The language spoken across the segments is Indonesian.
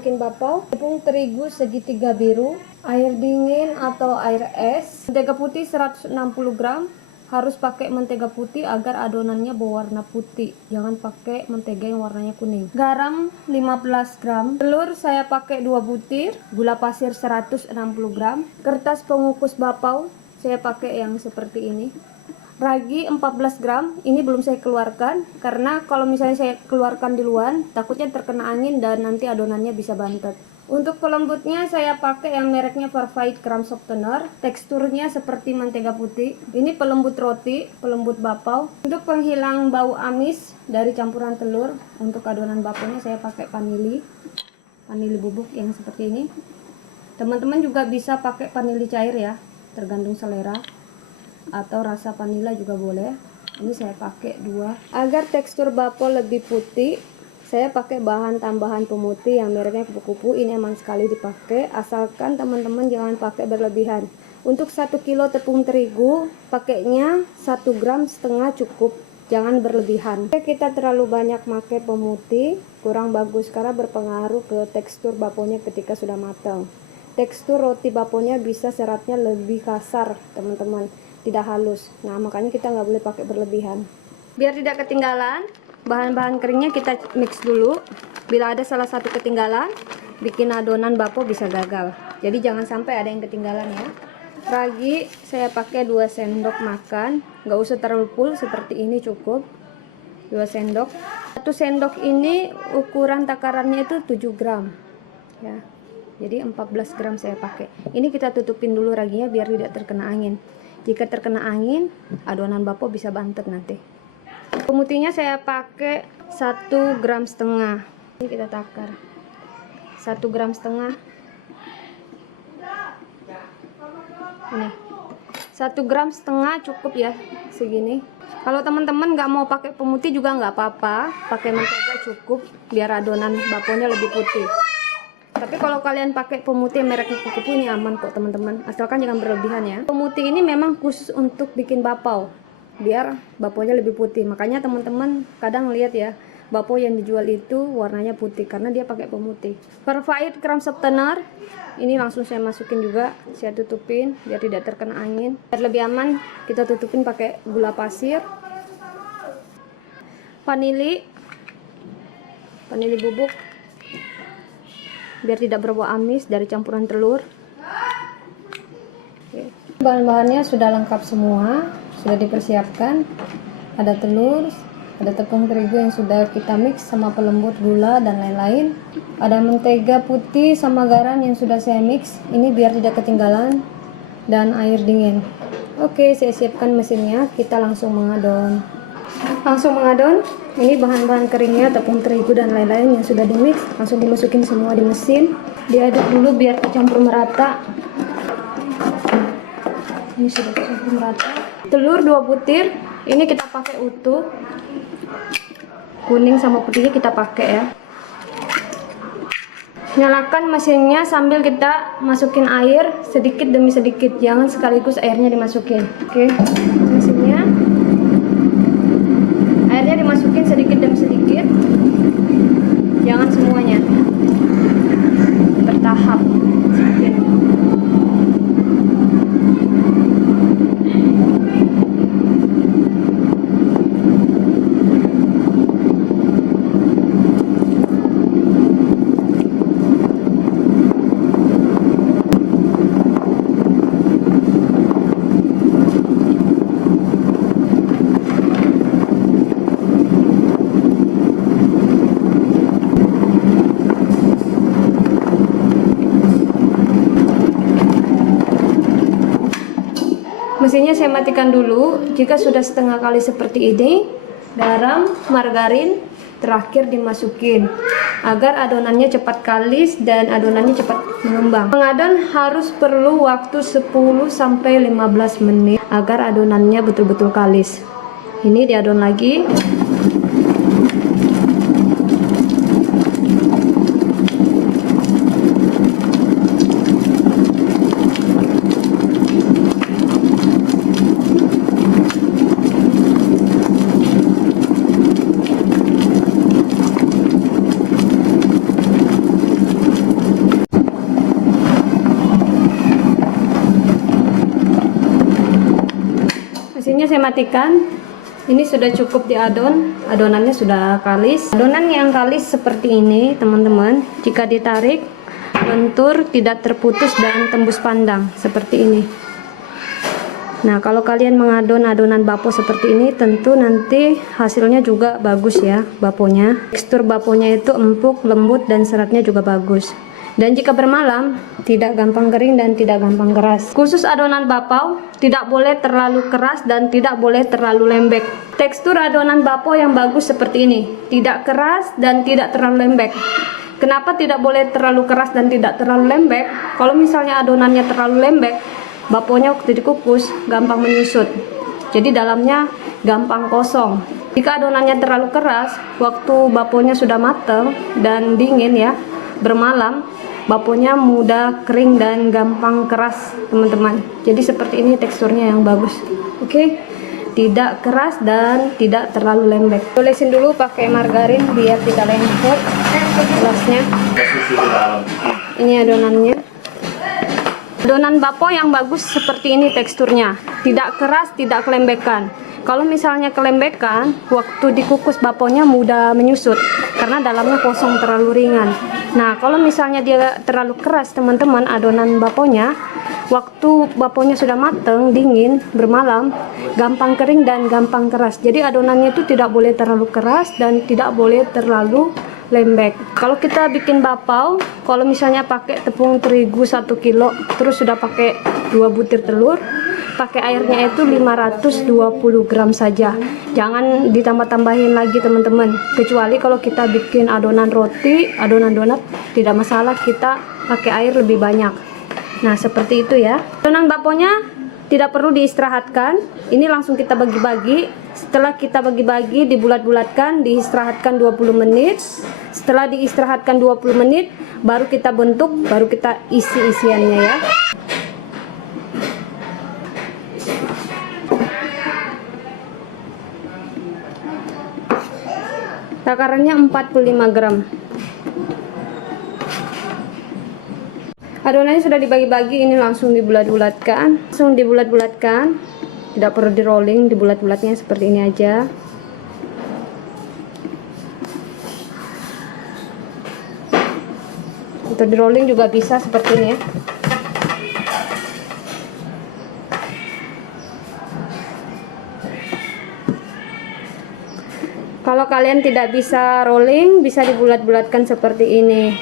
bikin bapau. Tepung terigu segitiga biru, air dingin atau air es, mentega putih 160 gram. Harus pakai mentega putih agar adonannya berwarna putih, jangan pakai mentega yang warnanya kuning. Garam 15 gram, telur saya pakai 2 butir, gula pasir 160 gram, kertas pengukus bapau saya pakai yang seperti ini. Ragi 14 gram, ini belum saya keluarkan karena kalau misalnya saya keluarkan di luar takutnya terkena angin dan nanti adonannya bisa bantet. Untuk pelembutnya saya pakai yang mereknya Farfait Crumb Softener, teksturnya seperti mentega putih. Ini pelembut roti, pelembut bapau. Untuk penghilang bau amis dari campuran telur, untuk adonan bapaunya saya pakai vanili bubuk yang seperti ini. Teman-teman juga bisa pakai vanili cair ya, tergantung selera, atau rasa vanila juga boleh. Ini saya pakai 2. Agar tekstur bapau lebih putih, saya pakai bahan tambahan pemutih yang mereknya kupu-kupu. Ini aman sekali dipakai, asalkan teman-teman jangan pakai berlebihan. Untuk 1 kilo tepung terigu pakainya 1,5 gram cukup, jangan berlebihan. Kita terlalu banyak pakai pemutih kurang bagus karena berpengaruh ke tekstur bapaunya ketika sudah matang. Tekstur roti bapaunya bisa seratnya lebih kasar teman-teman, tidak halus. Nah makanya kita nggak boleh pakai berlebihan. Biar tidak ketinggalan, bahan-bahan keringnya kita mix dulu. Bila ada salah satu ketinggalan, bikin adonan bapau bisa gagal. Jadi jangan sampai ada yang ketinggalan ya. Ragi saya pakai 2 sendok makan, nggak usah terlalu full, seperti ini cukup. 2 sendok. 1 sendok ini ukuran takarannya itu 7 gram ya. Jadi 14 gram saya pakai. Ini kita tutupin dulu raginya biar tidak terkena angin. Jika terkena angin, adonan bapau bisa bantet nanti. Pemutihnya saya pakai 1,5 gram. Ini kita takar 1,5 gram. Ini 1,5 gram cukup ya, segini. Kalau teman-teman nggak mau pakai pemutih juga nggak apa-apa, pakai mentega cukup biar adonan bapaunya lebih putih. Tapi kalau kalian pakai pemutih mereknya kupu-kupu ini aman kok teman-teman, asalkan jangan berlebihan ya. Pemutih ini memang khusus untuk bikin bapau, biar bapaunya lebih putih. Makanya teman-teman kadang lihat ya, bapau yang dijual itu warnanya putih karena dia pakai pemutih. Farfait Crumb Softener ini langsung saya masukin juga, saya tutupin biar tidak terkena angin. Biar lebih aman kita tutupin pakai gula pasir, vanili bubuk biar tidak berbau amis dari campuran telur. Bahan-bahannya sudah lengkap semua, sudah dipersiapkan. Ada telur, ada tepung terigu yang sudah kita mix sama pelembut, gula dan lain-lain. Ada mentega putih sama garam yang sudah saya mix, ini biar tidak ketinggalan, dan air dingin. Oke, saya siapkan mesinnya, kita langsung mengadon. Ini bahan-bahan keringnya, tepung terigu dan lain-lain yang sudah dimix, langsung dimasukin semua di mesin. Diaduk dulu biar tercampur merata. Ini sudah tercampur merata. Telur 2 butir, ini kita pakai utuh. Kuning sama putihnya kita pakai ya. Nyalakan mesinnya sambil kita masukin air sedikit demi sedikit, jangan sekaligus airnya dimasukin. Oke, mesinnya. Airnya dimasukin sedikit demi sedikit, jangan semuanya, bertahap sedikit. Mesinnya saya matikan dulu. Jika sudah setengah kali seperti ini, garam, margarin terakhir dimasukin agar adonannya cepat kalis dan adonannya cepat mengembang. Mengadon harus perlu waktu 10-15 menit agar adonannya betul-betul kalis. Ini diadon lagi. matikan. Ini sudah cukup diadon, adonannya sudah kalis. Adonan yang kalis seperti ini teman-teman, jika ditarik lentur, tidak terputus dan tembus pandang seperti ini. Nah, kalau kalian mengadon adonan bapo seperti ini, tentu nanti hasilnya juga bagus ya, baponya. Tekstur baponya itu empuk, lembut, dan seratnya juga bagus. Dan jika bermalam, tidak gampang kering dan tidak gampang keras. Khusus adonan bapau, tidak boleh terlalu keras dan tidak boleh terlalu lembek. Tekstur adonan bapo yang bagus seperti ini, tidak keras dan tidak terlalu lembek. Kenapa tidak boleh terlalu keras dan tidak terlalu lembek? Kalau misalnya adonannya terlalu lembek, baponya waktu dikukus gampang menyusut, jadi dalamnya gampang kosong. Jika adonannya terlalu keras, waktu baponya sudah matang dan dingin ya, bermalam, baponya mudah kering dan gampang keras teman-teman. Jadi seperti ini teksturnya yang bagus. Oke, tidak keras dan tidak terlalu lembek. Olesin dulu pakai margarin biar tidak lengket gelasnya. Ini adonannya. Adonan bapo yang bagus seperti ini teksturnya, tidak keras, tidak kelembekan. Kalau misalnya kelembekan, waktu dikukus baponya mudah menyusut karena dalamnya kosong, terlalu ringan. Nah, kalau misalnya dia terlalu keras teman-teman, adonan baponya, waktu baponya sudah mateng, dingin, bermalam, gampang kering dan gampang keras. Jadi adonannya itu tidak boleh terlalu keras dan tidak boleh terlalu lembek. Kalau kita bikin bapau, kalau misalnya pakai tepung terigu 1 kilo, terus sudah pakai 2 butir telur, pakai airnya itu 520 gram saja. Jangan ditambah-tambahin lagi teman-teman. Kecuali kalau kita bikin adonan roti, adonan donat, tidak masalah kita pakai air lebih banyak. Nah, seperti itu ya. Adonan baponya tidak perlu diistirahatkan. Ini langsung kita bagi-bagi. Setelah kita bagi-bagi, dibulat-bulatkan, diistirahatkan 20 menit. Setelah diistirahatkan 20 menit, baru kita bentuk, baru kita isi isiannya ya. Takarannya 45 gram. Adonannya sudah dibagi-bagi, ini langsung dibulat-bulatkan. Langsung dibulat-bulatkan. Tidak perlu di rolling, dibulat-bulatnya seperti ini aja. Untuk di rolling juga bisa seperti ini ya. Kalau kalian tidak bisa rolling, bisa dibulat-bulatkan seperti ini.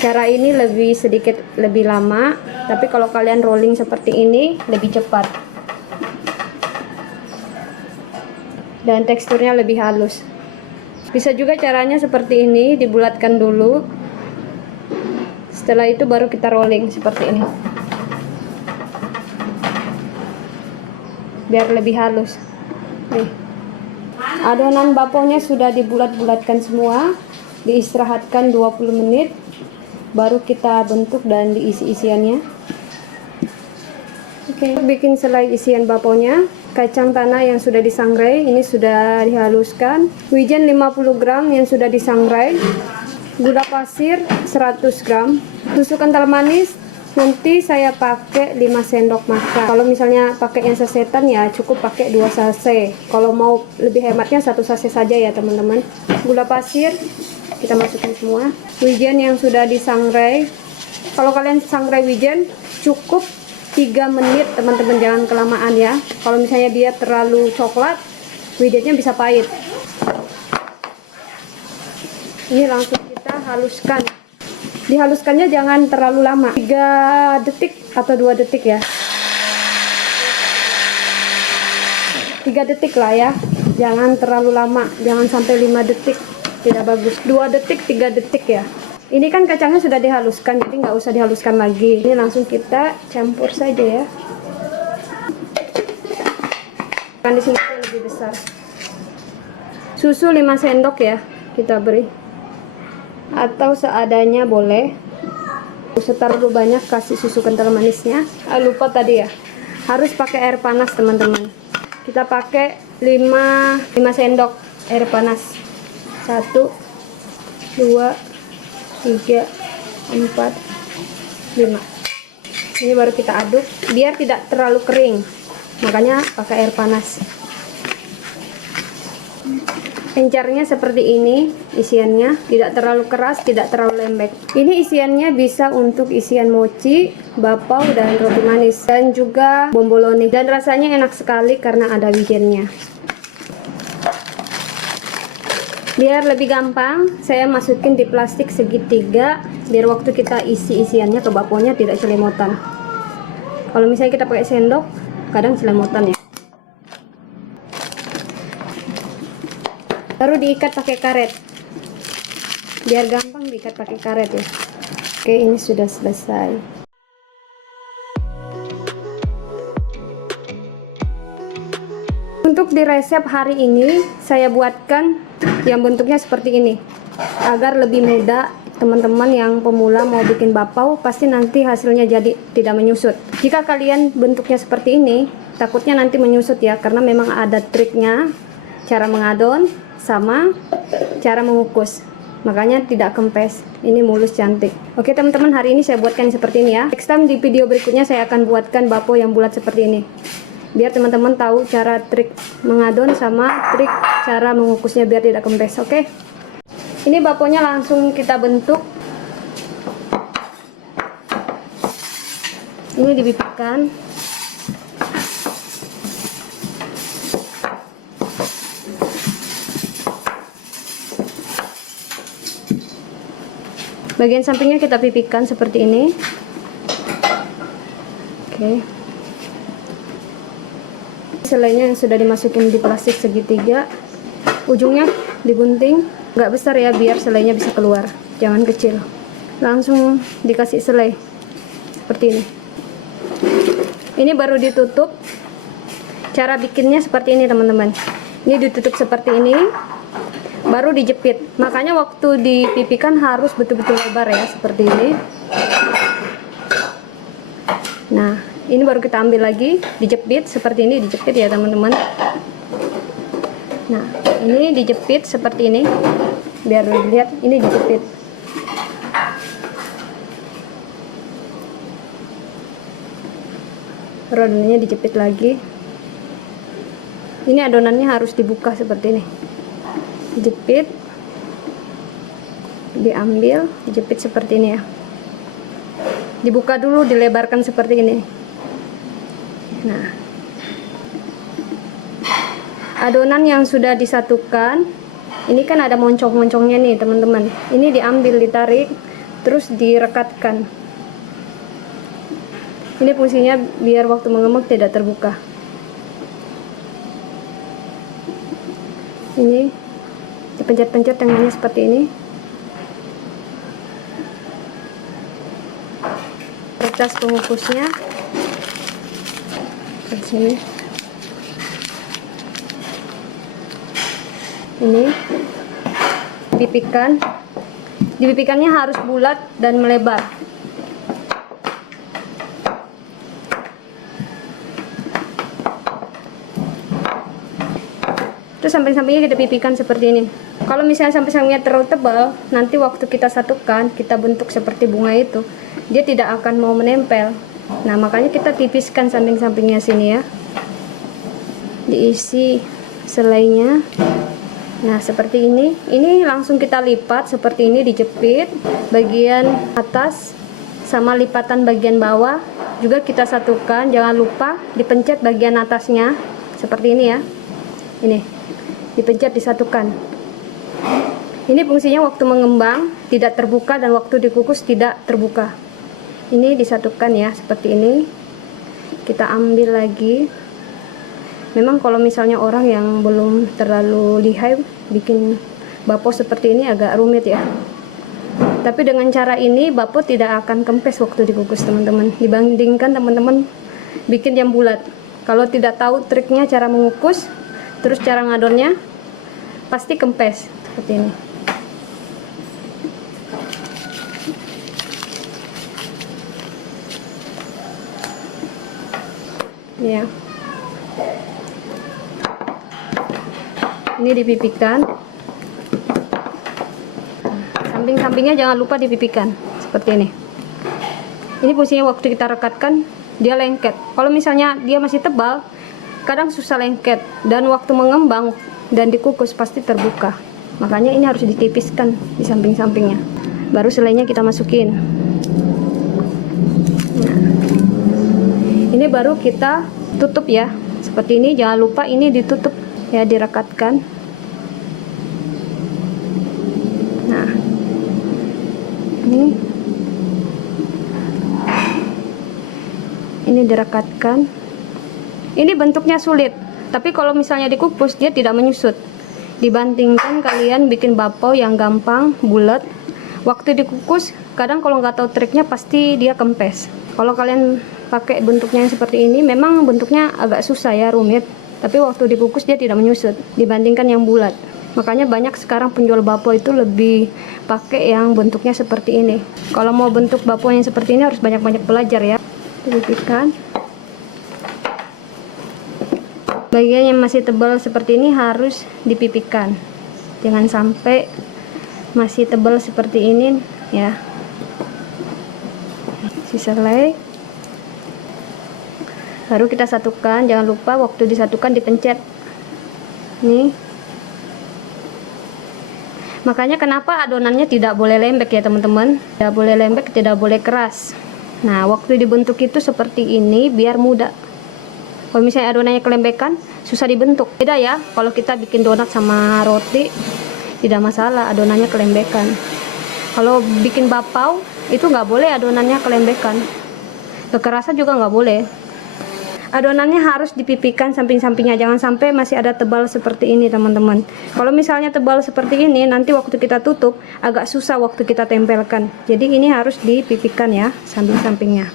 Cara ini sedikit lebih lama, tapi kalau kalian rolling seperti ini lebih cepat. Dan teksturnya lebih halus. Bisa juga caranya seperti ini, dibulatkan dulu. Setelah itu baru kita rolling seperti ini. Biar lebih halus. Nih. Adonan baponya sudah dibulat-bulatkan semua, diistirahatkan 20 menit, baru kita bentuk dan diisi isiannya. Oke, bikin selai isian baponya. Kacang tanah yang sudah disangrai, ini sudah dihaluskan. Wijen 50 gram yang sudah disangrai. Gula pasir 100 gram. Susu kental manis nanti saya pakai 5 sendok makan. Kalau misalnya pakai yang sasetan ya cukup pakai 2 sachet. Kalau mau lebih hematnya 1 sachet saja ya teman-teman. Gula pasir kita masukin semua. Wijen yang sudah disangrai, kalau kalian sangrai wijen cukup 3 menit teman-teman, jangan kelamaan ya. Kalau misalnya dia terlalu coklat, wijennya bisa pahit. Ini langsung kita haluskan. Dihaluskannya jangan terlalu lama, 3 detik atau 2 detik ya. 3 detik lah ya, jangan terlalu lama, jangan sampai 5 detik, tidak bagus. 2 detik, 3 detik ya. Ini kan kacangnya sudah dihaluskan, jadi nggak usah dihaluskan lagi. Ini langsung kita campur saja ya. Kan di sini lebih besar. Susu 5 sendok ya kita beri, atau seadanya boleh. Terlalu banyak kasih susu kental manisnya. Lupa tadi ya, harus pakai air panas teman-teman. Kita pakai 5 sendok air panas. 1 2 3 4 5. Ini baru kita aduk biar tidak terlalu kering. makanya pakai air panas. Encernya seperti ini isiannya, tidak terlalu keras, tidak terlalu lembek. Ini isiannya bisa untuk isian mochi, bapau, dan roti manis, dan juga bomboloni. Dan rasanya enak sekali karena ada wijennya. Biar lebih gampang, saya masukin di plastik segitiga, biar waktu kita isi isiannya ke baponya tidak celemotan. Kalau misalnya kita pakai sendok, kadang celemotan ya. Baru diikat pakai karet, biar gampang diikat pakai karet ya. Oke, ini sudah selesai. Untuk di resep hari ini saya buatkan yang bentuknya seperti ini, agar lebih mudah. Teman-teman yang pemula mau bikin bapau, pasti nanti hasilnya jadi tidak menyusut. Jika kalian bentuknya seperti ini, takutnya nanti menyusut ya, karena memang ada triknya, cara mengadon sama cara mengukus, makanya tidak kempes. Ini mulus cantik. Oke teman-teman, hari ini saya buatkan seperti ini ya. Next time di video berikutnya saya akan buatkan bapau yang bulat seperti ini, biar teman-teman tahu cara trik mengadon sama trik cara mengukusnya biar tidak kempes. Oke, ini bapaunya langsung kita bentuk. Ini dipipihkan. Bagian sampingnya kita pipihkan seperti ini. Oke. Selainya yang sudah dimasukin di plastik segitiga, ujungnya digunting, nggak besar ya, biar selainya bisa keluar, jangan kecil. Langsung dikasih selai seperti ini. Ini baru ditutup. Cara bikinnya seperti ini teman-teman. Ini ditutup seperti ini, baru dijepit. Makanya waktu dipipihkan harus betul-betul lebar ya, seperti ini. Nah, ini baru kita ambil lagi, dijepit seperti ini, dijepit ya teman-teman. Nah, ini dijepit seperti ini, biar dilihat ini dijepit. Rodanya dijepit lagi. Ini adonannya harus dibuka seperti ini. Dijepit, diambil, dijepit seperti ini ya. Dibuka dulu, dilebarkan seperti ini. Nah, adonan yang sudah disatukan, ini kan ada moncong-moncongnya nih teman-teman. Ini diambil, ditarik, terus direkatkan. Ini fungsinya biar waktu mengemek tidak terbuka. Ini dipencet-pencet tangannya seperti ini. Kertas pengukusnya di sini. Ini dipipihkan. Dipipihkannya harus bulat dan melebar. Terus samping-sampingnya kita pipihkan seperti ini. Kalau misalnya samping-sampingnya terlalu tebal, nanti waktu kita satukan, kita bentuk seperti bunga itu, dia tidak akan mau menempel. Nah, makanya kita tipiskan samping-sampingnya sini ya. Diisi selainya. Nah, seperti ini. Ini langsung kita lipat seperti ini, dijepit bagian atas sama lipatan bagian bawah juga kita satukan. Jangan lupa dipencet bagian atasnya seperti ini ya. Ini dipencet, disatukan. Ini fungsinya waktu mengembang tidak terbuka dan waktu dikukus tidak terbuka. Ini disatukan ya seperti ini. Kita ambil lagi. Memang kalau misalnya orang yang belum terlalu lihai bikin bapau seperti ini agak rumit ya. Tapi dengan cara ini bapau tidak akan kempes waktu dikukus teman-teman, dibandingkan teman-teman bikin yang bulat. Kalau tidak tahu triknya cara mengukus, terus cara ngadonnya, pasti kempes seperti ini. Ya. Ini dipipihkan. Samping-sampingnya jangan lupa dipipihkan seperti ini. Ini fungsinya waktu kita rekatkan dia lengket. Kalau misalnya dia masih tebal, kadang susah lengket, dan waktu mengembang dan dikukus pasti terbuka. Makanya ini harus ditipiskan di samping-sampingnya. Baru selainya kita masukin. Nah, ini baru kita tutup ya, seperti ini. Jangan lupa ini ditutup ya, direkatkan. Nah, ini direkatkan. Ini bentuknya sulit, tapi kalau misalnya dikukus dia tidak menyusut. Dibandingkan kalian bikin bakpao yang gampang, bulat, waktu dikukus kadang kalau nggak tahu triknya pasti dia kempes. Kalau kalian pakai bentuknya yang seperti ini, memang bentuknya agak susah ya, rumit, tapi waktu dikukus dia tidak menyusut dibandingkan yang bulat. Makanya banyak sekarang penjual bakpao itu lebih pakai yang bentuknya seperti ini. Kalau mau bentuk bakpao yang seperti ini harus banyak-banyak belajar ya. Dipipihkan. Bagian yang masih tebal seperti ini harus dipipihkan. Jangan sampai masih tebal seperti ini ya. Selesai. Baru kita satukan. Jangan lupa waktu disatukan dipencet. Nih. Makanya kenapa adonannya tidak boleh lembek ya teman-teman. Tidak boleh lembek, tidak boleh keras. Nah, waktu dibentuk itu seperti ini biar mudah. Kalau misalnya adonannya kelembekan, susah dibentuk. Beda ya, kalau kita bikin donat sama roti, tidak masalah adonannya kelembekan. Kalau bikin bakpao, itu nggak boleh adonannya kelembekan. Kekerasan juga nggak boleh. Adonannya harus dipipihkan samping-sampingnya, jangan sampai masih ada tebal seperti ini teman-teman. Kalau misalnya tebal seperti ini, nanti waktu kita tutup, agak susah waktu kita tempelkan. Jadi ini harus dipipihkan ya, samping-sampingnya.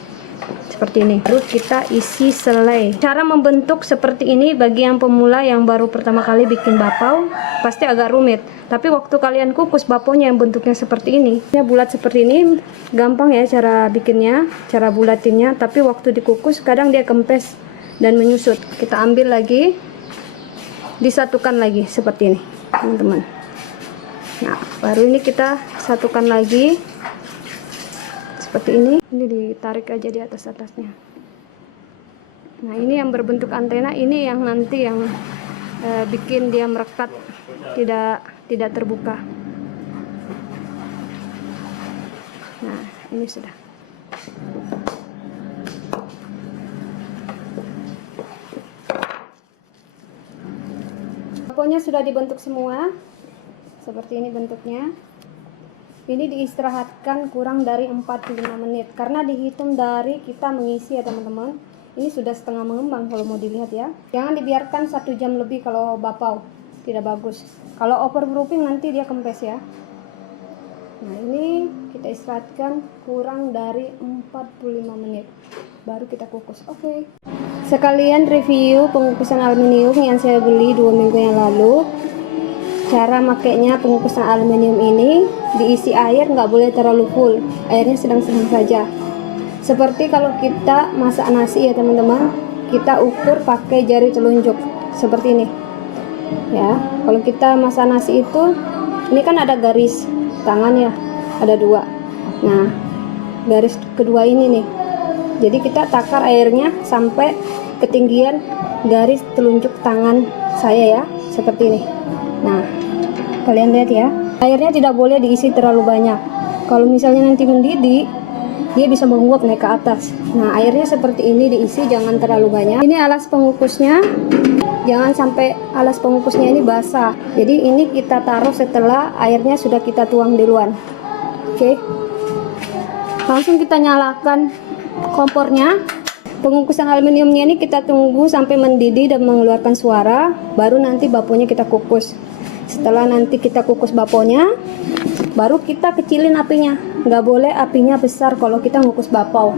Seperti ini. Baru kita isi selai. Cara membentuk seperti ini bagi yang pemula yang baru pertama kali bikin bakpao pasti agak rumit. Tapi waktu kalian kukus bakpaonya yang bentuknya seperti ini, ya bulat seperti ini, gampang ya cara bikinnya, cara bulatinnya. Tapi waktu dikukus kadang dia kempes dan menyusut. Kita ambil lagi, disatukan lagi seperti ini, teman-teman. Nah, baru ini kita satukan lagi. Seperti ini ditarik aja di atas-atasnya. Nah, ini yang berbentuk antena, ini yang nanti yang bikin dia merekat, tidak terbuka. Nah, ini sudah. Pokoknya sudah dibentuk semua. Seperti ini bentuknya. Ini diistirahatkan kurang dari 45 menit karena dihitung dari kita mengisi ya teman-teman. Ini sudah setengah mengembang kalau mau dilihat ya. Jangan dibiarkan 1 jam lebih kalau bakpao, tidak bagus. Kalau overproofing nanti dia kempes ya. Nah, ini kita istirahatkan kurang dari 45 menit baru kita kukus. Oke. Sekalian review pengukusan aluminium yang saya beli 2 minggu yang lalu. Cara makainya pengukusan aluminium ini, diisi air nggak boleh terlalu full, airnya sedang-sedang saja. Seperti kalau kita masak nasi ya teman-teman, kita ukur pakai jari telunjuk seperti ini ya. Kalau kita masak nasi itu, ini kan ada garis tangan ya, ada 2. Nah, garis kedua ini nih, jadi kita takar airnya sampai ketinggian garis telunjuk tangan saya ya, seperti ini. Nah, kalian lihat ya, airnya tidak boleh diisi terlalu banyak. Kalau misalnya nanti mendidih, dia bisa menguap naik ke atas. Nah, airnya seperti ini diisi, jangan terlalu banyak. Ini alas pengukusnya, jangan sampai alas pengukusnya ini basah. Jadi ini kita taruh setelah airnya sudah kita tuang duluan. Oke, langsung kita nyalakan kompornya. Pengukusan aluminiumnya ini kita tunggu sampai mendidih dan mengeluarkan suara, baru nanti bakpaonya kita kukus. Setelah nanti kita kukus bakpaonya, baru kita kecilin apinya. Nggak boleh apinya besar kalau kita ngukus bakpao,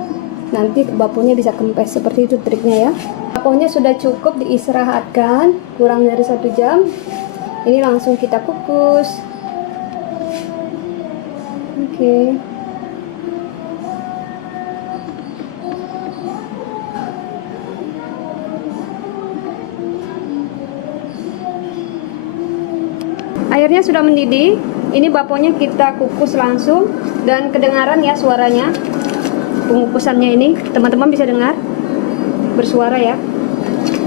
nanti bakpaonya bisa kempes. Seperti itu triknya ya. Bakpaonya sudah cukup diistirahatkan kurang dari 1 jam. Ini langsung kita kukus. Oke. Airnya sudah mendidih. Ini bakpaonya kita kukus langsung dan kedengaran ya suaranya. Pengukusannya ini teman-teman bisa dengar bersuara ya.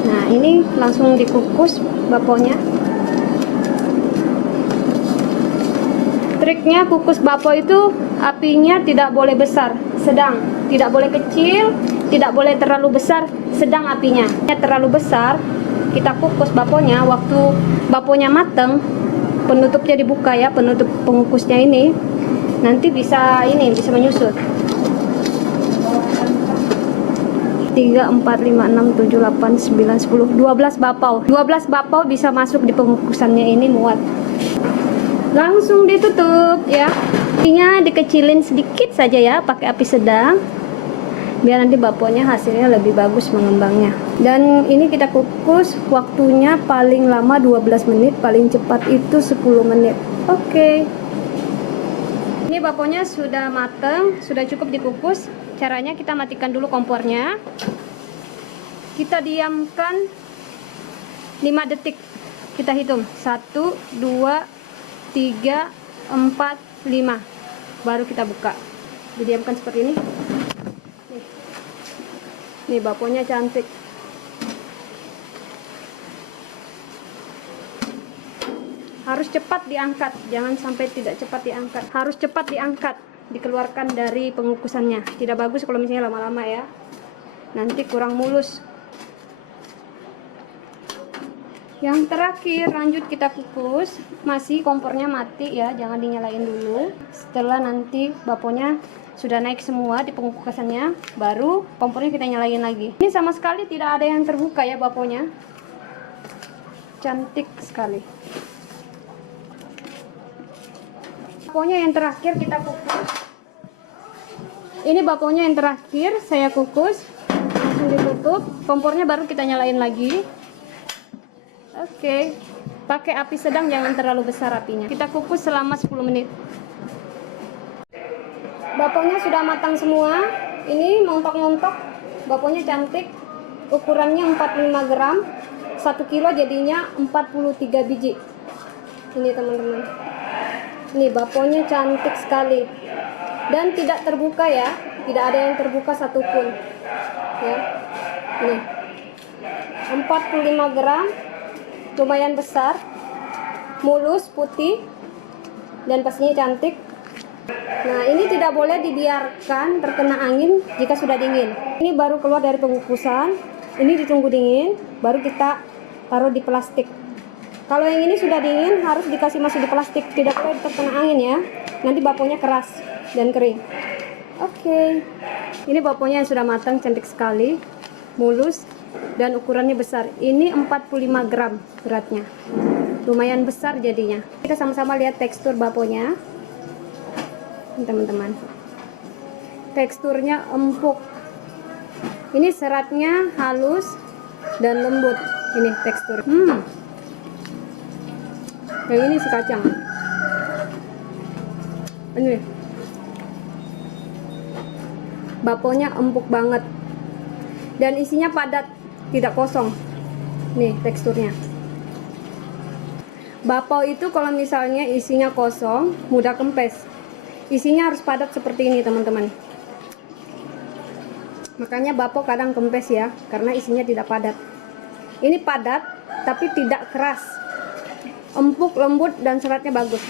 Nah, ini langsung dikukus baponya. Triknya kukus bapo itu apinya tidak boleh besar, sedang. Tidak boleh kecil, tidak boleh terlalu besar, sedang apinya. Terlalu besar, kita kukus baponya. Waktu baponya mateng, penutupnya dibuka ya, penutup pengukusnya ini. Nanti bisa menyusut. 3, 4, 5, 6, 7, 8, 9, 10, 12 bapau. 12 bapau bisa masuk di pengukusannya ini, muat. Langsung ditutup ya. Apinya dikecilin sedikit saja ya, pakai api sedang. Biar nanti baponya hasilnya lebih bagus mengembangnya. Dan ini kita kukus waktunya paling lama 12 menit, paling cepat itu 10 menit. Oke. Ini baponya sudah matang, sudah cukup dikukus. Caranya kita matikan dulu kompornya. Kita diamkan 5 detik. Kita hitung 1, 2, 3, 4, 5. Baru kita buka. Didiamkan seperti ini. Nih baponya cantik. Harus cepat diangkat, jangan sampai tidak cepat diangkat. Harus cepat diangkat, dikeluarkan dari pengukusannya. Tidak bagus kalau misalnya lama-lama ya. Nanti kurang mulus. Yang terakhir lanjut kita kukus. Masih kompornya mati ya, jangan dinyalain dulu. Setelah nanti baponya sudah naik semua di pengukusannya, baru kompornya kita nyalain lagi. Ini sama sekali tidak ada yang terbuka ya baponya. Cantik sekali. Baponya yang terakhir kita kukus. Ini baponya yang terakhir saya kukus. Langsung ditutup, kompornya baru kita nyalain lagi. Oke, pakai api sedang, jangan terlalu besar apinya. Kita kukus selama 10 menit. Baponya sudah matang semua. Ini montok-montok. Baponya cantik. Ukurannya 45 gram. 1 kilo jadinya 43 biji. Ini teman-teman. Ini baponya cantik sekali. Dan tidak terbuka ya. Tidak ada yang terbuka satupun. Ya. Ini. 45 gram. Lumayan besar, mulus, putih, dan pastinya cantik. Nah, ini tidak boleh dibiarkan terkena angin jika sudah dingin. Ini baru keluar dari pengukusan, ini ditunggu dingin, baru kita taruh di plastik. Kalau yang ini sudah dingin, harus dikasih masih di plastik, tidak boleh terkena angin ya. Nanti baponya keras dan kering. Oke, ini baponya yang sudah matang, cantik sekali, mulus. Dan ukurannya besar. Ini 45 gram beratnya. Lumayan besar jadinya. Kita sama-sama lihat tekstur baponya. Teman-teman. Teksturnya empuk. Ini seratnya halus dan lembut. Ini tekstur. Yang ini si kacang. Ini. Baponya empuk banget. Dan isinya padat, tidak kosong. Nih teksturnya. Bapau itu kalau misalnya isinya kosong, mudah kempes. Isinya harus padat seperti ini teman-teman. Makanya bapau kadang kempes ya, karena isinya tidak padat. Ini padat, tapi tidak keras. Empuk, lembut, dan seratnya bagus.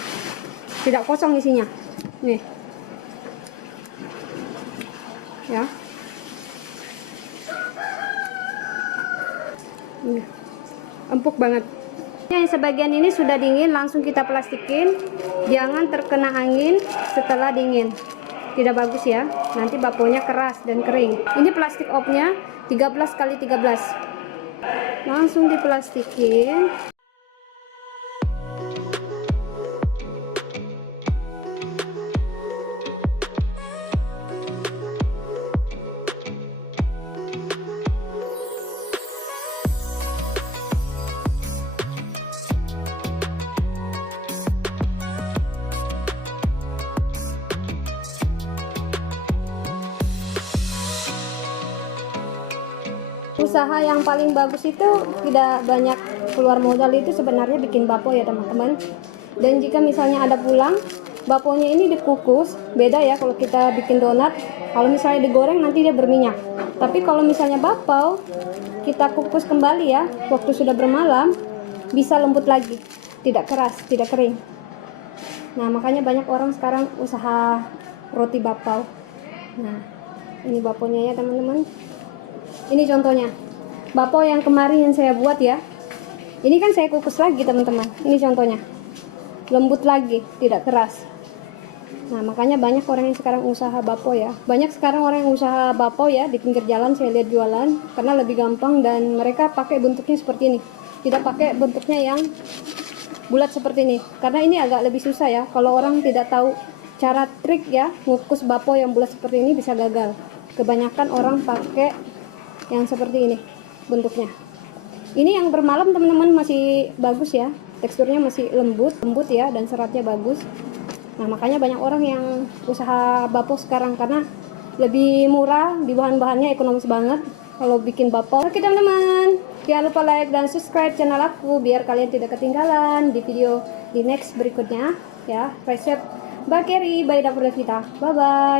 Tidak kosong isinya. Nih. Ya. Empuk banget. Yang sebagian ini sudah dingin, langsung kita plastikin. Jangan terkena angin setelah dingin, tidak bagus ya, nanti baponya keras dan kering. Ini plastik opnya 13 kali 13, langsung diplastikin. Usaha yang paling bagus itu tidak banyak keluar modal, itu sebenarnya bikin bapau ya teman-teman. Dan jika misalnya ada pulang, baponya ini dikukus, beda ya kalau kita bikin donat. Kalau misalnya digoreng nanti dia berminyak. Tapi kalau misalnya bapau, kita kukus kembali ya, waktu sudah bermalam, bisa lembut lagi, tidak keras, tidak kering. Nah, makanya banyak orang sekarang usaha roti bapau. Nah, ini baponya ya teman-teman. Ini contohnya bapau yang kemarin yang saya buat ya. Ini kan saya kukus lagi teman-teman. Ini contohnya, lembut lagi, tidak keras. Nah, makanya banyak orang yang sekarang usaha bapau ya. Banyak sekarang orang yang usaha bapau ya, di pinggir jalan saya lihat jualan, karena lebih gampang dan mereka pakai bentuknya seperti ini. Tidak pakai bentuknya yang bulat seperti ini. Karena ini agak lebih susah ya. Kalau orang tidak tahu cara trik ya, ngukus bapau yang bulat seperti ini bisa gagal. Kebanyakan orang pakai yang seperti ini bentuknya. Ini yang bermalam teman-teman masih bagus ya, teksturnya masih lembut ya, dan seratnya bagus. Nah, makanya banyak orang yang usaha bapau sekarang karena lebih murah, di bahan-bahannya ekonomis banget kalau bikin bapau. Oke teman-teman, jangan lupa like dan subscribe channel aku biar kalian tidak ketinggalan di video di next berikutnya ya. Resep bakeri by Dapur Devita. Bye bye.